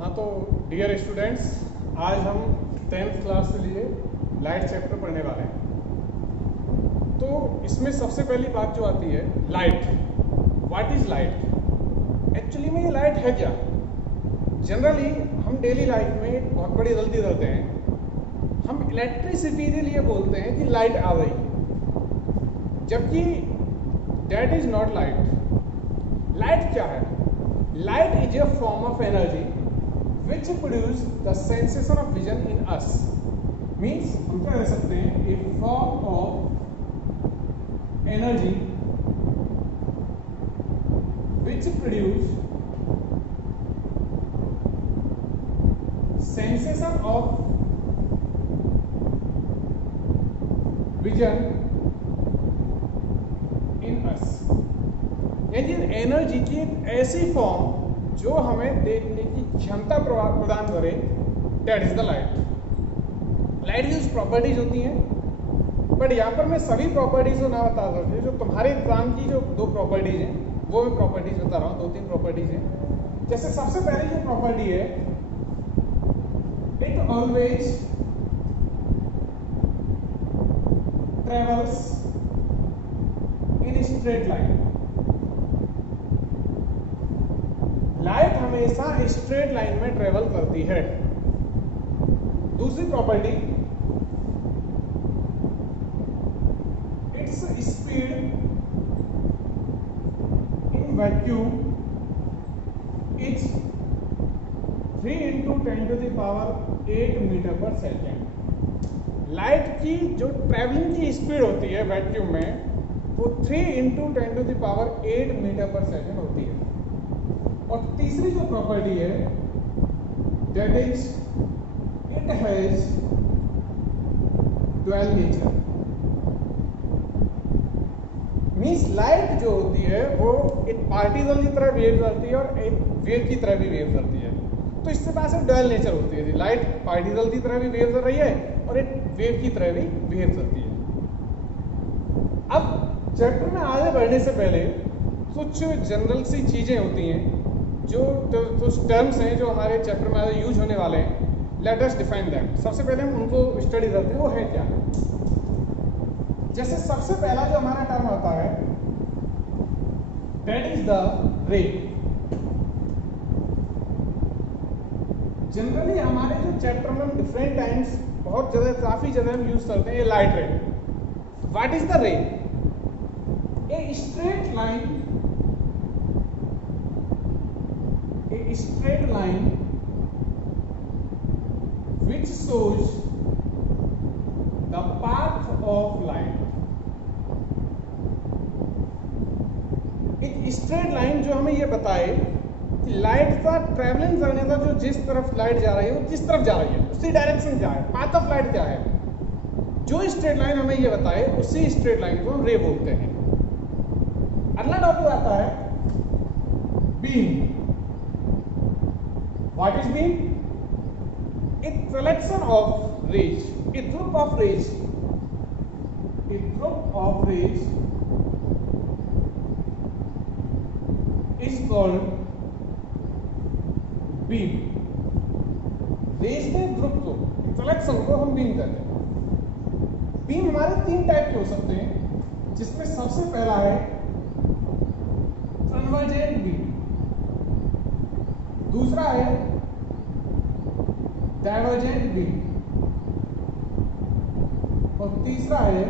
हाँ तो dear students, आज हम 10th क्लास के लिए लाइट चैप्टर पढ़ने वाले हैं। तो इसमें सबसे पहली बात जो आती है light. What is light? Actually में ये लाइट है क्या? जनरली हम डेली लाइफ में एक बहुत बड़ी गलती करते हैं, हम इलेक्ट्रिसिटी के लिए बोलते हैं कि लाइट आ गई, जबकि that is not light. Light क्या है? Light is a form of energy which produce the sensation of vision in us. Means हम क्या कह सकते हैं, a form of energy which produce sensation of vision in us. यानी energy की एक ऐसी फॉर्म जो हमें देखने की क्षमता प्रदान करे, that is the light. Light की कुछ प्रॉपर्टीज होती हैं, बट यहाँ पर मैं सभी प्रॉपर्टीज को ना बता सकती। जो तुम्हारे एग्जाम की जो दो प्रॉपर्टीज हैं वो मैं प्रॉपर्टीज बता रहा हूँ, 2-3 प्रॉपर्टीज हैं। जैसे सबसे पहले जो प्रॉपर्टी है, it always travels in straight line. Light हमेशा स्ट्रेट लाइन में ट्रेवल करती है। दूसरी property, its speed in vacuum is 3 × 10⁸ metre per second. Light की जो ट्रेवलिंग की स्पीड होती है वैक्यूम में, वो 3 × 10⁸ मीटर पर सेकेंड होती है। और तीसरी जो प्रॉपर्टी है, that is it has dual nature. Means light जो होती है वो एक पार्टिकल की तरह बिहेव करती है और एक वेव की तरह भी बिहेव करती है। तो इससे पास एक ड्यूअल नेचर होती है। लाइट पार्टिकल की तरह भी बिहेव कर रही है और एक वेव की तरह भी बिहेव करती है। अब चैप्टर में आगे बढ़ने से पहले कुछ जनरल सी चीजें होती हैं, जो कुछ टर्म्स हैं जो हमारे चैप्टर में यूज होने वाले हैं। Let us define them. सबसे पहले हम उनको स्टडी करते हैं, वो है क्या। जैसे सबसे पहला जो हमारा टर्म होता है, दैट इज द रे। जनरली हमारे जो चैप्टर में हम डिफरेंट टाइम्स बहुत जगह काफी जगह हम यूज करते हैं ये लाइट रे। व्हाट इज द रे? A straight line, a straight line which shows the path of light। एक स्ट्रेट लाइन जो हमें ये बताए कि लाइट का ट्रेवलिंग करने का, जो जिस तरफ लाइट जा रही है वो किस तरफ जा रही है, उसी डायरेक्शन क्या है, पाथ ऑफ लाइट क्या है। जो स्ट्रेट लाइन हमें ये बताए उसी स्ट्रेट लाइन को हम रे बोलते हैं। अगला टॉपिक आता है beam. What is beam? A collection of rays, a group of rays, a group of rays is called beam। Rays के ग्रुप को, कलेक्शन को हम बीम कहते हैं। बीम हमारे 3 टाइप के हो सकते हैं, जिसमें सबसे पहला है कन्वर्जेंट बीम, दूसरा है डाइवर्जेंट बीम, और तीसरा है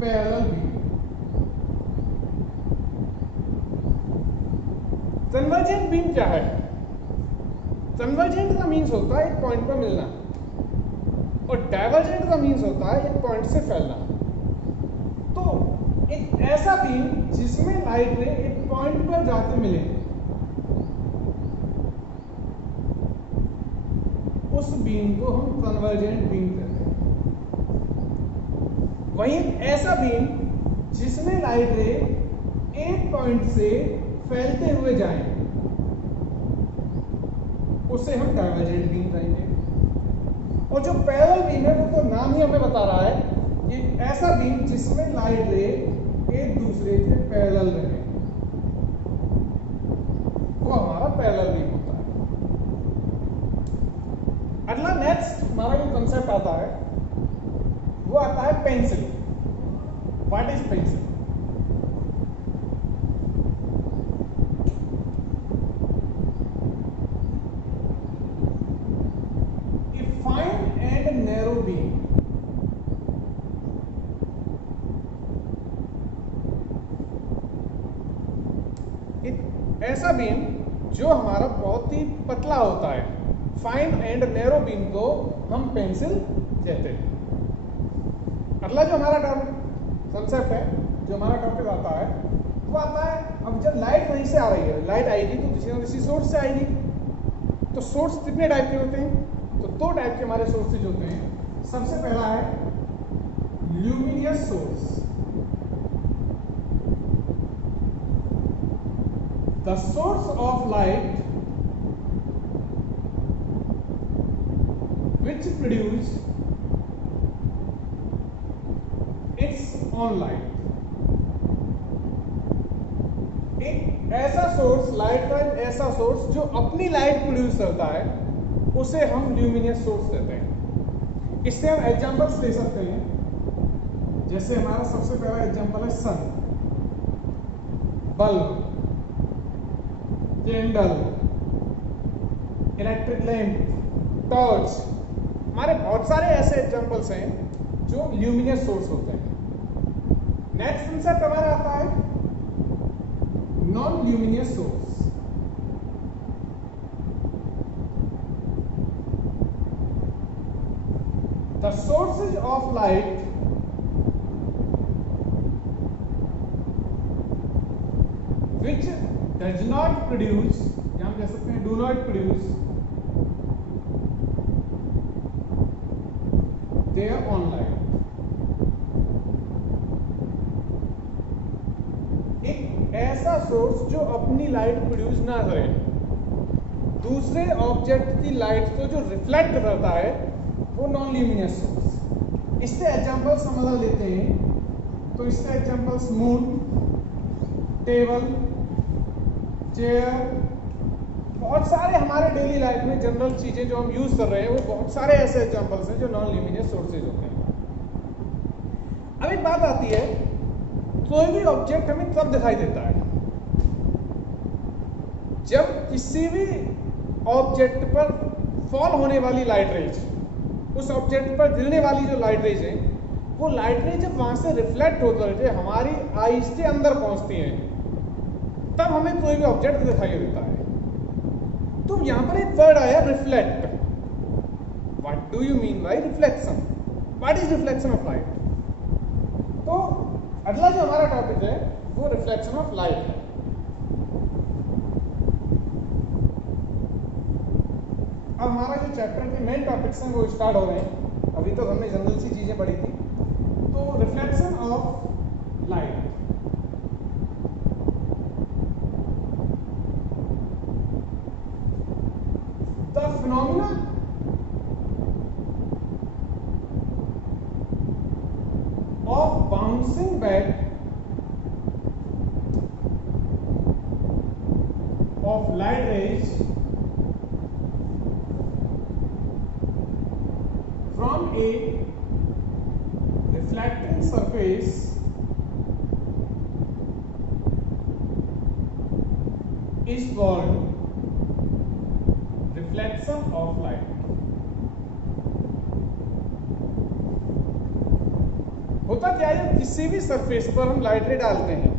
पैरेलल बीम। कन्वर्जेंट बीम क्या है? कन्वर्जेंट का मीन्स होता है एक पॉइंट पर मिलना, और डाइवर्जेंट का मीन्स होता है एक पॉइंट से फैलना। तो एक ऐसा बीम जिसमें लाइट रे एक पॉइंट पर जाते मिले, उस बीम को हम कन्वर्जेंट बीम कहते हैं। वहीं ऐसा बीम जिसमें लाइट रे एक पॉइंट से फैलते हुए जाएं, उसे हम डाइवर्जेंट बीम कहेंगे। और जो पैरेलल बीम है वो तो नाम ही हमें बता रहा है कि ऐसा बीम जिसमें लाइट रे एक दूसरे के पैरेलल रहे। वो हमारा पैरेलल बीम होता है। अगला नेक्स्ट हमारा जो कंसेप्ट आता है वो आता है pencil. What is pencil? A fine and narrow beam ऐसा बीम जो हमारा बहुत ही पतला होता है, फाइन एंड नैरो बीम को हम पेंसिल कहते हैं। अगला जो हमारा कंसेप्ट है, जो हमारा टॉपिक आता है वो आता है, अब जब लाइट वहीं से आ रही है, लाइट आएगी तो किसी न किसी सोर्स से आएगी। तो सोर्स कितने टाइप के होते हैं? तो दो टाइप के हमारे सोर्सेज होते हैं। सबसे पहला है luminous source. The source of light which produce its own light। एक ऐसा सोर्स, लाइट का एक ऐसा सोर्स जो अपनी लाइट प्रोड्यूस करता है, उसे हम ल्यूमिनियस सोर्स कहते हैं। इससे हम एग्जांपल्स ले सकते हैं। जैसे हमारा सबसे पहला एग्जांपल है sun, bulb, candle, electric lamp, torch. हमारे बहुत सारे ऐसे एग्जांपल्स हैं जो ल्यूमिनियस सोर्स होते हैं। नेक्स्ट कंसेप्ट हमारा आता है non luminous source. The sources of light which does not produce, या हम कह सकते हैं do not produce their own light। एक ऐसा सोर्स जो अपनी लाइट प्रोड्यूस ना करे, दूसरे ऑब्जेक्ट की लाइट को जो रिफ्लेक्ट करता है, वो नॉन ल्यूमिनियस सोर्स। इससे एग्जांपल्स हम अगर लेते हैं तो इससे एग्जांपल्स मून, टेबल, चेयर, बहुत सारे हमारे डेली लाइफ में जनरल चीजें जो हम यूज कर रहे हैं, वो बहुत सारे ऐसे एग्जांपल्स हैं जो नॉन ल्यूमिनियस सोर्सेज होते हैं। अब एक बात आती है, कोई भी ऑब्जेक्ट हमें तब दिखाई देता है जब किसी भी ऑब्जेक्ट पर फॉल होने वाली लाइट रेज, उस ऑब्जेक्ट पर गिरने वाली जो लाइट रेज है, वो लाइट रेज जब वहां से रिफ्लेक्ट होकर के हमारी आईज के अंदर पहुंचती हैं, तब हमें कोई भी ऑब्जेक्ट दिखाई देता है। तो यहां पर एक वर्ड आया reflect. What do you mean by reflection? What is reflection of light? तो अगला जो हमारा टॉपिक है वो रिफ्लेक्शन ऑफ लाइट है। अब हमारा जो चैप्टर के मेन टॉपिक्स हैं वो स्टार्ट हो रहे हैं। अभी तक हमने जनरल सी चीजें पढ़ी थी। तो reflection of light, the phenomena of bouncing back of light rays from a reflecting surface is called reflection of light. होता क्या है, किसी भी सरफेस पर हम लाइट रे डालते हैं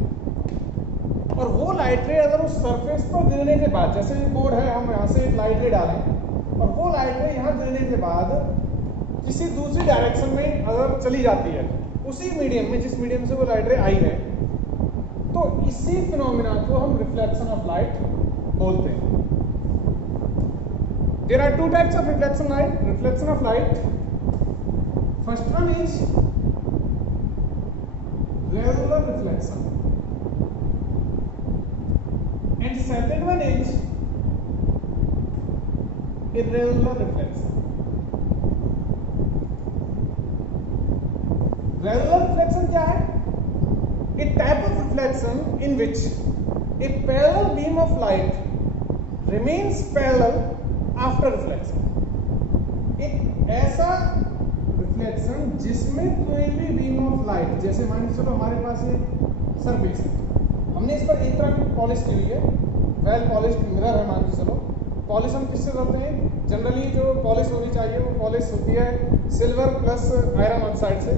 और वो लाइट रे अगर उस सरफेस पर गिरने के बाद, जैसे ये कोड है, हम यहाँ से लाइट रे डालें और वो लाइट रे यहाँ गिरने के बाद किसी दूसरी डायरेक्शन में अगर चली जाती है, उसी मीडियम में जिस मीडियम से वो लाइट रे आई है, तो इसी फिनोमिना को हम रिफ्लेक्शन ऑफ लाइट बोलते हैं। There are two types of reflection of light. First one is regular reflection, and second one is irregular reflection. Regular reflection क्या है? A type of reflection in which a parallel beam of light remains parallel after reflection। एक ऐसा reflection जिसमें कोई भी beam of light, जैसे मान लीजिए चलो हमारे पास ये सरफेस है, हमने इस पर एक तरह की पॉलिश की हुई है, वेल पॉलिश्ड मिरर है मान लीजिए चलो। पॉलिश हम किससे करते हैं? जनरली जो पॉलिश होनी चाहिए वो पॉलिश होती है सिल्वर प्लस आयरन ऑक्साइड से,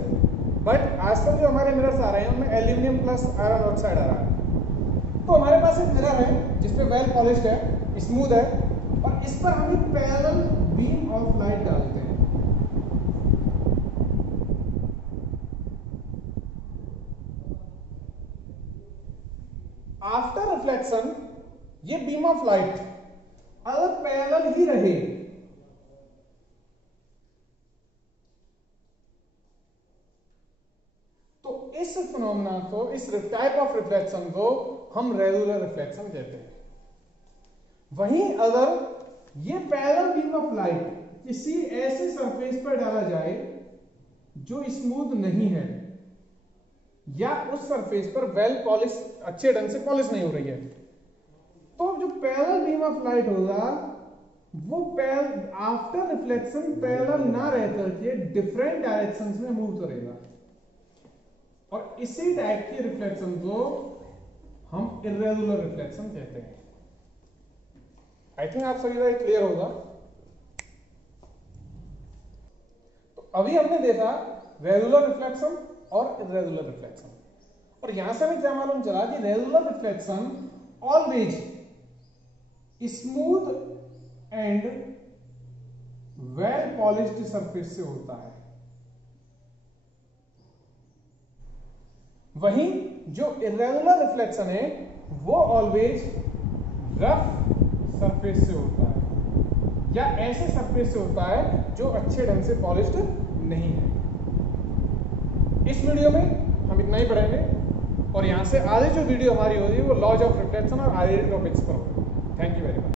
बट आजकल जो हमारे मिरर्स आ रहे हैं उनमें एल्यूमिनियम प्लस आयरन ऑक्साइड आ रहा है। तो हमारे पास एक मिरर है जिसपे वेल पॉलिश्ड है, स्मूथ है, और इस पर हम एक पैरेलल बीम ऑफ लाइट डालते हैं। आफ्टर रिफ्लेक्शन ये बीम ऑफ लाइट अगर पैरेलल ही रहे तो इस फिनोमेना को, इस टाइप ऑफ रिफ्लेक्शन को हम रेगुलर रिफ्लेक्शन कहते हैं। वहीं अगर ये पैरेलल बीम ऑफ लाइट किसी ऐसे सरफेस पर डाला जाए जो स्मूथ नहीं है या उस सरफेस पर वेल पॉलिश, अच्छे ढंग से पॉलिश नहीं हो रही है, तो जो पैरेलल बीम ऑफ लाइट होगा वो आफ्टर रिफ्लेक्शन पैरेलल ना रह करके डिफरेंट डायरेक्शंस में मूव करेगा, और इसी टाइप के रिफ्लेक्शन को हम इर्रेगुलर रिफ्लेक्शन कहते हैं। आई थिंक आप सभी का क्लियर होगा। तो अभी हमने देखा रेगुलर रिफ्लेक्शन और इर्रेगुलर रिफ्लेक्शन, और यहां से हमें क्या मालूम चला कि regular reflection always smooth and well polished surface से होता है, वहीं जो इर्रेगुलर रिफ्लेक्शन है वो ऑलवेज रफ सरफेस से होता है या ऐसे सरफेस से होता है जो अच्छे ढंग से पॉलिश्ड नहीं है। इस वीडियो में हम इतना ही पढ़ेंगे, और यहां से आगे जो वीडियो हमारी होगी वो लॉज ऑफ रिफ्लेक्शन और आगे टॉपिक्स पर होगी। Thank you very much.